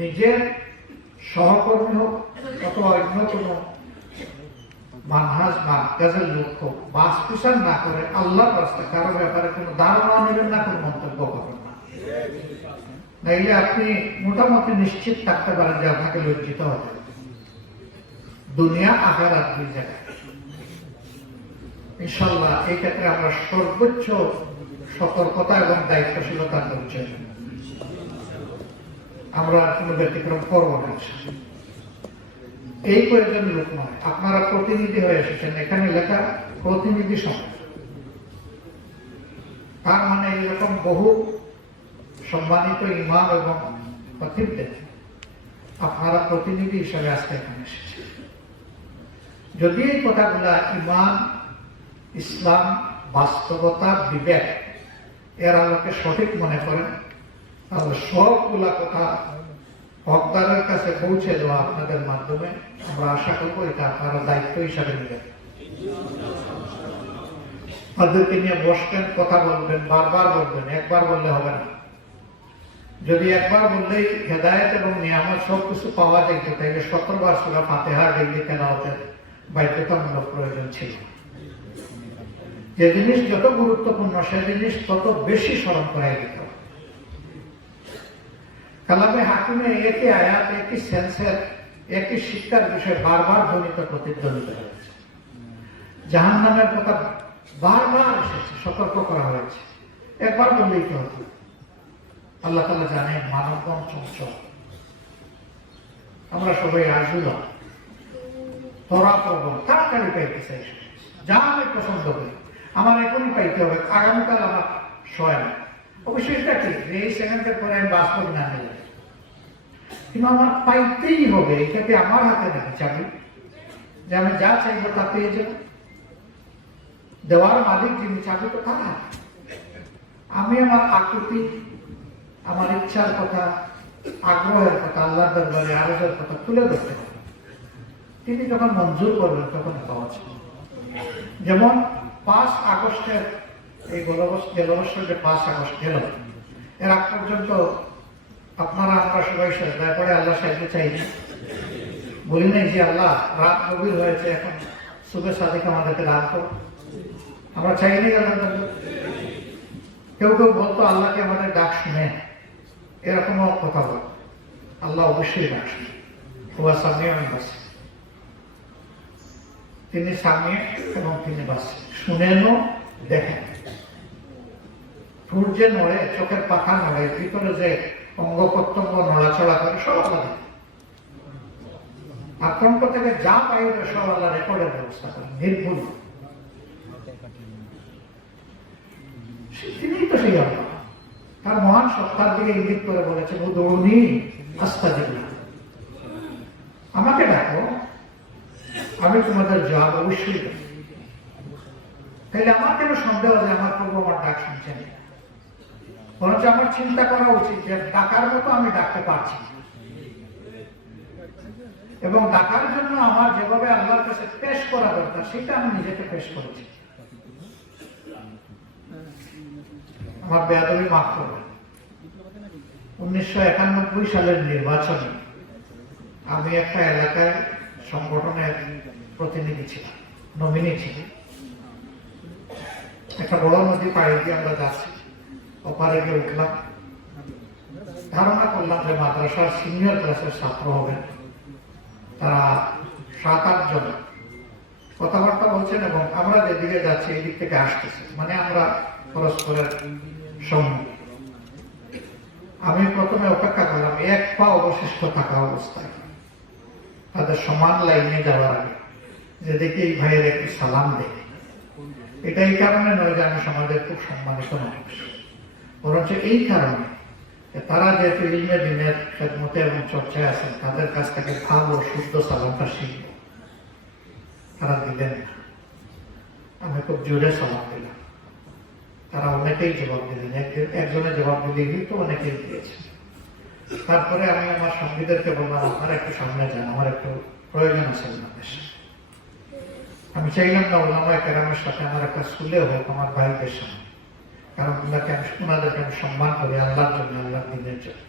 নিজের সহকর্মী হোক অথবা অন্য কোনো মানহাজ মার্কাজের লোক হোক বাস প্রচার না করে আল্লাহর রাস্তায় কারো ব্যাপারে কোনো ধারণা নেবেন না, কোনো মন্তব্য করবেন না। নাইলে আপনি মোটামুটি নিশ্চিত থাকতে পারেন যে আপনাকে লজ্জিত হতে হবে দুনিয়া আখিরাত দুই জায়গায়। ইনশাআল্লাহ এই ক্ষেত্রে আমরা সর্বোচ্চ সতর্কতা এবং দায়িত্বশীলতা করছি। আমরা কোনো ব্যতিক্রম করব না। এই কয়েকজন লোক নয়, আপনারা প্রতিনিধি হয়ে এসেছেন, এখানে লেখা প্রতিনিধি সমাজ। তার মানে এরকম বহু সম্মানিত ইমাম এবং খতিবদের আপনারা প্রতিনিধি হিসাবে আজকে এখানে এসেছেন। যদি এই কথাগুলা ইমান, ইসলাম, বাস্তবতা, বিবেক এর আলোকে সঠিক মনে করেন, তাহলে সবগুলা কথা হকদারের কাছে পৌঁছে দেওয়া আপনাদের মাধ্যমে আমরা আশা করবো এটা আপনারা দায়িত্ব হিসাবে নেবেন। তাদেরকে নিয়ে বসবেন, কথা বলবেন, বারবার বলবেন, একবার বললে হবে না। যদি একবার বললেই হেদায়েত এবং নিয়ামত সবকিছু পাওয়া যেত তাইলে 17 বার সূরা ফাতিহা ডেইলি তেলাওয়াতের বাধ্যতামূলক প্রয়োজন ছিল। যে জিনিস যত গুরুত্বপূর্ণ সে জিনিস তত বেশি স্মরণ করাই দিত। কালামে হাকিমে একই আয়াত, একই সেন্সের, একই শিক্ষার বিষয়ে বারবার ধ্বনিত প্রতিধ্বনিত হয়েছে। জাহান্নামের কথা বারবার এসেছে, সতর্ক করা হয়েছে। একবার বললেই তো হতো। আল্লাহ তাআলা জানেন মানবগণ চঞ্চল, আমরা সবাই আসল, তোরা প্রবণ, তাড়াতাড়ি পাইতে চাই, যা আমি পছন্দ করি আমার এখনই পাইতে হবে, আগামীকাল আমার সয় না। অবশ্যই এটা ঠিক যে এই সেকেন্ডের পরে আমি বাঁচব না নিলে, কিন্তু আমার পাইতেই হবে। এটাকে আমার হাতে নাকি চাবি যে আমি যা চাইবো তা পেয়ে যাব? দেওয়ার মালিক যিনি, চাবি তো তার হাতে। আমি আমার আকুতি, আমার ইচ্ছার কথা, আগ্রহের কথা, আল্লাহর দরবারে আরজের কথা তুলে ধরতে হবে। তিনি যখন মঞ্জুর করবেন তখন পাওয়া যাবে। যেমন 5 আগস্টের এই গেলবৎসর যে 5 আগস্ট গেল, এর আগ পর্যন্ত আপনারা আমরা সবাই শ্রদ্ধায় পড়ে আল্লাহ সাহায্য চাই না, বলি নাই যে আল্লাহ রাত গভীর হয়েছে, এখন সুবে সাদিক আমাদেরকে দান করো। আমরা চাইনি আল্লাহ। কেউ কেউ বলতো আল্লাহকে আমাদের ডাক শুনে, এরকমও কথা বল। আল্লাহ অবশ্যই ডাক শুনে, হুয়া সামিউ বাসির। তিনি সামিউ এবং তিনি বাসির, শুনেনও দেখেন। সূর্যে নড়ে, চোখের পাখা নড়ে, ভিতরে যে অঙ্গ প্রত্যঙ্গ নড়াচড়া করে সব আল্লাহ। আতঙ্ক থেকে যা বাইরে সব আল্লাহ রেকর্ডের ব্যবস্থা করেন, নির্ভুল। তিনি তো সেই আল্লাহ। তার মহান সত্তার দিকে ইঙ্গিত করে বলেছে, উদউনি আস্তাজিব লাকুম, আমাকে ডাকো, আমি তোমাদের জবাব অবশ্যই দেব। তাইলে আমার কেন সন্দেহ যে আমার প্রভু আমার ডাক শুনছেন? বরঞ্চ আমার চিন্তা করা উচিত যে ডাকার মতো আমি ডাকতে পারছি, এবং ডাকার জন্য আমার যেভাবে আল্লাহর কাছে পেশ করা দরকার সেটা আমি নিজেকে পেশ করেছি। আমার বেয়াদবি মাফ করবেন। 1991 সালের নির্বাচনে আমি একটা এলাকায় সংগঠনের প্রতিনিধি ছিলাম, নমিনি ছিলাম। একটা বড় নদী পাড়ি দিয়ে আমরা যাচ্ছি, ওপারে গিয়ে উঠলাম। ধারণা করলাম যে মাদ্রাসার সিনিয়র ক্লাসের ছাত্র হবেন, তারা 7-8 জন কথাবার্তা বলছেন এবং আমরা যেদিকে যাচ্ছি এই দিক থেকে আসতেছে, মানে আমরা পরস্পরের সম্মুখী। আমি প্রথমে অপেক্ষা করলাম 1 পা অবশিষ্ট থাকা অবস্থায়, তাদের সমান লাইনে যাওয়ার আগে, যে দেখি এই ভাইয়ের একটু সালাম দেয়। এটা এই কারণে নয় যে আমি সমাজের খুব সম্মানিত মানুষ, বরঞ্চ এই কারণে তারা যেহেতু ইলমে দ্বীনের খেদমতে এবং চর্চায় আছেন, তাদের কাছ থেকে ভালো শুদ্ধ সালামটা শিখব। তারা দিলেন না, আমি খুব জোরে সালাম দিলাম। তারা অনেকেই জবাব দিলেন, একজনের জবাব দিলেই তো অনেকেই দিয়েছে। তারপরে আমি আমার সঙ্গীদেরকে বললাম, আপনারা একটু সামনে যান, আমার একটু প্রয়োজন আছে ওনাদের সাথে। আমি চাইলাম না ওলামায়ে কেরামের সাথে আমার একটা স্কুলে হোক, আমার ভাইদের সামনে, কারণ ওনাদেরকে আমি সম্মান করি আল্লাহর জন্য, আল্লাহর দ্বীনের জন্য।